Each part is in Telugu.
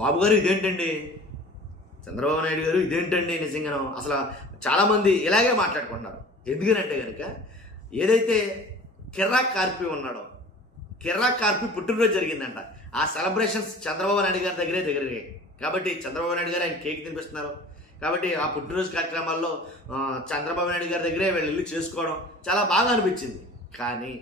బాబు గారు ఇదేంటండి, చంద్రబాబు నాయుడు గారు ఇదేంటండి, నిజంగాను అసలు చాలామంది ఇలాగే మాట్లాడుకుంటున్నారు. ఎందుకనంటే కనుక ఏదైతే కిర్రాక్ కార్పి ఉన్నాడో, కిర్రాక్ కార్పి పుట్టినరోజు జరిగిందంట. ఆ సెలబ్రేషన్స్ చంద్రబాబు నాయుడు గారి దగ్గరే కాబట్టి చంద్రబాబు నాయుడు గారు ఆయన కేక్ తినిపిస్తున్నారు కాబట్టి ఆ పుట్టినరోజు కార్యక్రమాల్లో చంద్రబాబు నాయుడు గారి దగ్గరే వీళ్ళు ఇల్లు చేసుకోవడం చాలా బాగా అనిపించింది. కానీ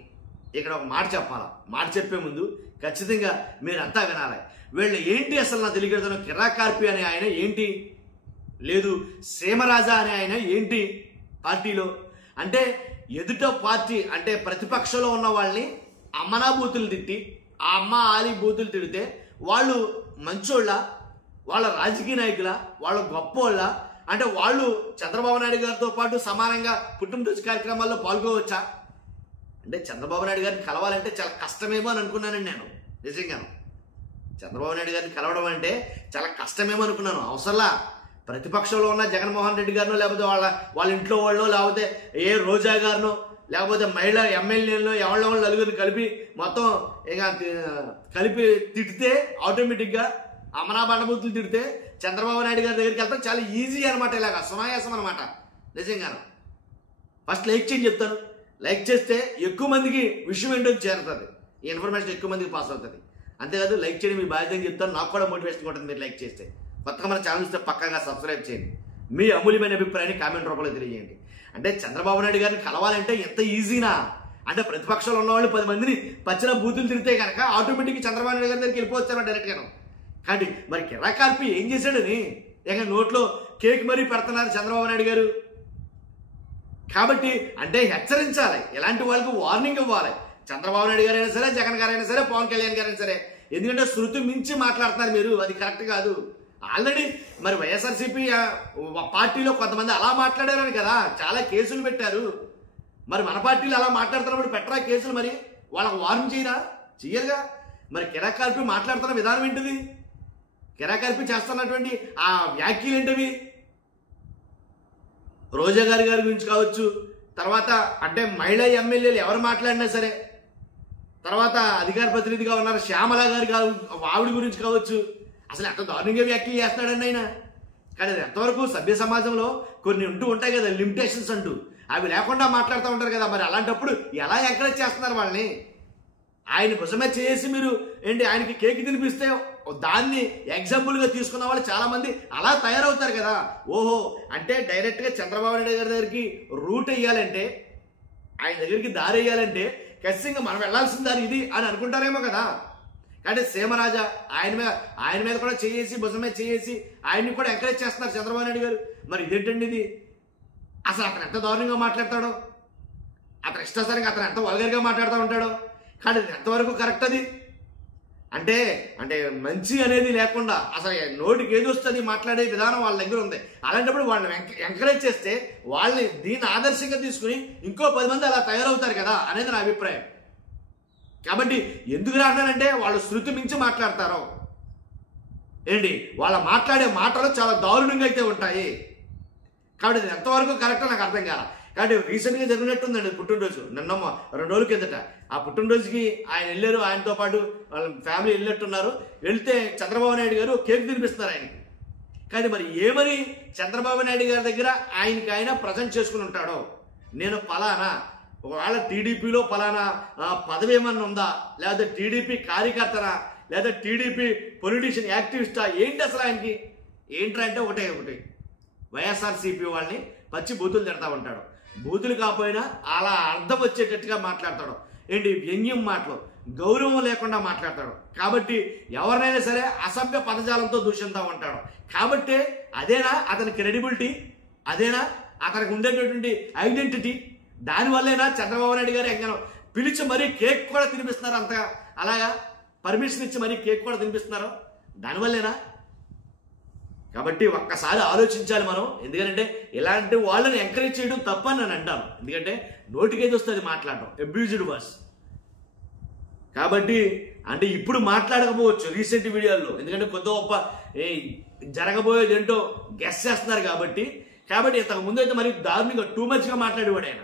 ఇక్కడ ఒక మాట చెప్పాలా, మాట చెప్పే ముందు ఖచ్చితంగా మీరంతా వినాలి. వీళ్ళు ఏంటి అసలు నా తెలియదు. కిర్రాక్ కార్పి అనే ఆయన ఏంటి, లేదు సీమరాజా అనే ఆయన ఏంటి పార్టీలో అంటే, ఎదుట పార్టీ అంటే ప్రతిపక్షంలో ఉన్న వాళ్ళని అమ్మనా బూతులు తిట్టి, ఆ అమ్మ ఆలి బూతులు తిడితే వాళ్ళు మంచోళ్ళ, వాళ్ళ రాజకీయ నాయకుల, వాళ్ళ గొప్పోళ్ళ అంటే వాళ్ళు చంద్రబాబు నాయుడు గారితో పాటు సమానంగా పుట్టినరోజు కార్యక్రమాల్లో పాల్గొవచ్చా అంటే, చంద్రబాబు నాయుడు గారిని కలవాలంటే చాలా కష్టమేమో అని అనుకున్నానండి నేను. నిజంగాను చంద్రబాబు నాయుడు గారిని కలవడం అంటే చాలా కష్టమేమో అనుకున్నాను. అవసరంలా ప్రతిపక్షంలో ఉన్న జగన్మోహన్ రెడ్డి గారినో, లేకపోతే వాళ్ళ ఇంట్లో వాళ్ళో, లేకపోతే ఏ రోజా గారినో, లేకపోతే మహిళా ఎమ్మెల్యేలను ఎవరిలో నలుగురిని కలిపి మొత్తం ఇక కలిపి తిడితే ఆటోమేటిక్గా అమరా బండబూతులు తిడితే చంద్రబాబు నాయుడు గారి దగ్గరికి వెళ్తాం చాలా ఈజీ అనమాట. ఇలాగ సునాయాసం అనమాట. నిజంగాను ఫస్ట్ లైక్ చేయని చెప్తాను. లైక్ చేస్తే ఎక్కువ మందికి విషయం ఏంటో చేరుతుంది, ఈ ఇన్ఫర్మేషన్ ఎక్కువ మందికి పాస్ అవుతుంది. అంతేకాదు లైక్ చేయడం మీ బాధ్యత అని చెప్తాను. నాకు కూడా మోటివేషన్ ఉంటుంది మీరు లైక్ చేస్తే. కొత్తగా మన ఛానల్ ఇస్తే పక్కాగా సబ్స్క్రైబ్ చేయండి. మీ అమూల్యమైన అభిప్రాయాన్ని కామెంట్ రూపంలో తెలియజేయండి. అంటే చంద్రబాబు నాయుడు గారిని కలవాలంటే ఎంత ఈజీనా అంటే, ప్రతిపక్షంలో ఉన్న వాళ్ళు 10 మందిని పచ్చిన బూతులు తిరిగితే కనుక ఆటోమేటిక్గా చంద్రబాబు నాయుడు గారి దగ్గరికి వెళ్ళిపోవచ్చారు డైరెక్ట్గాను. కానీ మరి కిర్రాక్ కార్పి ఏం చేశాడని ఇక నోట్లో కేక్ మరీ పెడుతున్నారు చంద్రబాబు నాయుడు గారు. కాబట్టి అంటే హెచ్చరించాలి, ఇలాంటి వాళ్ళకి వార్నింగ్ ఇవ్వాలి. చంద్రబాబు నాయుడు గారైనా సరే, జగన్ గారైనా సరే, పవన్ కళ్యాణ్ గారైనా సరే. ఎందుకంటే శృతి మించి మాట్లాడుతున్నారు మీరు, అది కరెక్ట్ కాదు. ఆల్రెడీ మరి వైఎస్ఆర్సీపీ పార్టీలో కొంతమంది అలా మాట్లాడారని కదా చాలా కేసులు పెట్టారు. మరి మన పార్టీలో అలా మాట్లాడుతున్నప్పుడు పెట్టరా కేసులు? మరి వాళ్ళకు వార్న్ చేయరా? చెయ్యరుగా. మరి కిర్రాక్ కార్పి మాట్లాడుతున్న విధానం ఏంటిది, కిర్రాక్ కార్పి చేస్తున్నటువంటి ఆ వ్యాఖ్యలు ఏంటివి? రోజా గారి గురించి కావచ్చు, తర్వాత అంటే మహిళా ఎమ్మెల్యేలు ఎవరు మాట్లాడినా సరే, తర్వాత అధికార ప్రతినిధిగా ఉన్నారు శ్యామల గారి ఆవిడ గురించి కావచ్చు, అసలు ఎంత దారుణంగా వ్యాఖ్యలు చేస్తున్నాడండి ఆయన. కానీ అది ఎంతవరకు సభ్య సమాజంలో కొన్ని ఉంటాయి కదా లిమిటేషన్స్ అంటూ, అవి లేకుండా మాట్లాడుతూ ఉంటారు కదా. మరి అలాంటప్పుడు ఎలా ఎంకరేజ్ చేస్తున్నారు వాళ్ళని? ఆయన భుజమే చేసి మీరు ఏంటి ఆయనకి కేక్ తినిపిస్తే దాన్ని ఎగ్జాంపుల్గా తీసుకున్న వాళ్ళు చాలా మంది అలా తయారవుతారు కదా. ఓహో అంటే డైరెక్ట్గా చంద్రబాబు నాయుడు గారి దగ్గరికి రూట్ వేయాలంటే, ఆయన దగ్గరికి దారి వేయాలంటే ఖచ్చితంగా మనం వెళ్లాల్సిన దారి ఇది అని అనుకుంటారేమో కదా. అంటే సీమరాజా ఆయన మీద కూడా చేసి భుజమే చేసి ఆయన్ని కూడా ఎంకరేజ్ చేస్తున్నారు చంద్రబాబు నాయుడు గారు. మరి ఇదేంటండి ఇది? అసలు అతను ఎంత దారుణంగా మాట్లాడతాడో, అతను ఇష్టాసరంగా అతను ఎంత వల్గర్గా మాట్లాడుతూ ఉంటాడో. కానీ ఎంతవరకు కరెక్ట్ అది? అంటే అంటే మంచి అనేది లేకుండా అసలు నోటికి ఏది వస్తుంది మాట్లాడే విధానం వాళ్ళ దగ్గర ఉంది. అలాంటప్పుడు వాళ్ళని ఎంకరేజ్ చేస్తే వాళ్ళని దీన్ని ఆదర్శంగా తీసుకుని ఇంకో 10 మంది అలా తయారవుతారు కదా అనేది నా అభిప్రాయం. కాబట్టి ఎందుకు రాంటానంటే వాళ్ళు శృతి మించి మాట్లాడతారు ఏంటి, వాళ్ళ మాట్లాడే మాటలు చాలా దారుణంగా అయితే ఉంటాయి. కాబట్టి ఇది ఎంతవరకు కరెక్టో నాకు అర్థం కాల. కాబట్టి రీసెంట్గా జరిగినట్టుందండి పుట్టినరోజు, నిన్న 2 రోజుల కిందట. ఆ పుట్టినరోజుకి ఆయన వెళ్ళారు, ఆయనతో పాటు వాళ్ళ ఫ్యామిలీ వెళ్ళినట్టున్నారు. వెళ్తే చంద్రబాబు నాయుడు గారు కేక్ తినిపిస్తున్నారు ఆయనకి. కానీ మరి ఏమని చంద్రబాబు నాయుడు గారి దగ్గర ఆయన ప్రజెంట్ చేసుకుని ఉంటాడో, నేను పలానా ఒకవేళ టీడీపీలో పలానా పదవి ఏమన్నా ఉందా, లేకపోతే టీడీపీ కార్యకర్తనా, లేదా టీడీపీ పొలిటీషియన్ యాక్టివిస్టా, ఏంటి అసలు ఆయనకి ఏంటంటే ఒకటి వైఎస్ఆర్సీపీ వాళ్ళని పచ్చి బూతులు తిడతా ఉంటాడు. బూతులు కాకపోయినా అలా అర్థం వచ్చేటట్టుగా మాట్లాడతాడు. ఏంటి వ్యంగ్యం మాటలు, గౌరవం లేకుండా మాట్లాడతాడు. కాబట్టి ఎవరినైనా సరే అసభ్య పదజాలంతో దూషిస్తూ ఉంటాడు. కాబట్టి అదేనా అతని క్రెడిబిలిటీ, అదేనా అతనికి ఉండేటటువంటి ఐడెంటిటీ? దానివల్లేనా చంద్రబాబు నాయుడు గారు ఎంగనో పిలిచి మరీ కేక్ కూడా తినిపిస్తున్నారు? అంత అలాగా పర్మిషన్ ఇచ్చి మరీ కేక్ కూడా తినిపిస్తున్నారు దానివల్లేనా? కాబట్టి ఒక్కసారి ఆలోచించాలి మనం. ఎందుకంటే ఇలాంటి వాళ్ళని ఎంకరేజ్ చేయడం తప్పని నేను అంటాను. ఎందుకంటే నోటికేది వస్తుంది మాట్లాడడం, అబ్యూజ్డ్ వర్డ్స్. కాబట్టి అంటే ఇప్పుడు మాట్లాడకపోవచ్చు రీసెంట్ వీడియోల్లో, ఎందుకంటే కొద్ది గొప్ప జరగబోయేది ఏంటో గెస్ చేస్తున్నారు. కాబట్టి ఇంతకు ముందు అయితే మరి దారుణంగా టూ మచ్గా మాట్లాడేవాడు ఆయన.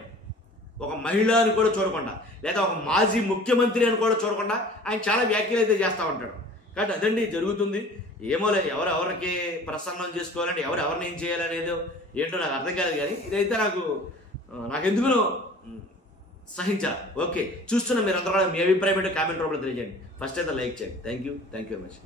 ఒక మహిళ అని కూడా చూడకుండా, లేదా ఒక మాజీ ముఖ్యమంత్రి అని కూడా చూడకుండా ఆయన చాలా వ్యాఖ్యలు అయితే చేస్తూ ఉంటాడు. కాబట్టి అదండి జరుగుతుంది. ఏమోలే, ఎవరెవరికి ప్రసన్నం చేసుకోవాలంటే ఎవరిని ఏం చేయాలనేది ఏంటో నాకు అర్థం కాదు. కానీ ఇదైతే నాకెందుకునో సహించాలి. ఓకే, చూస్తున్నా మీరందరూ మీ అభిప్రాయం ఏంటో కామెంట్ రూపంలో తెలియజేయండి. ఫస్ట్ అయితే లైక్ చేయండి. Thank you very much.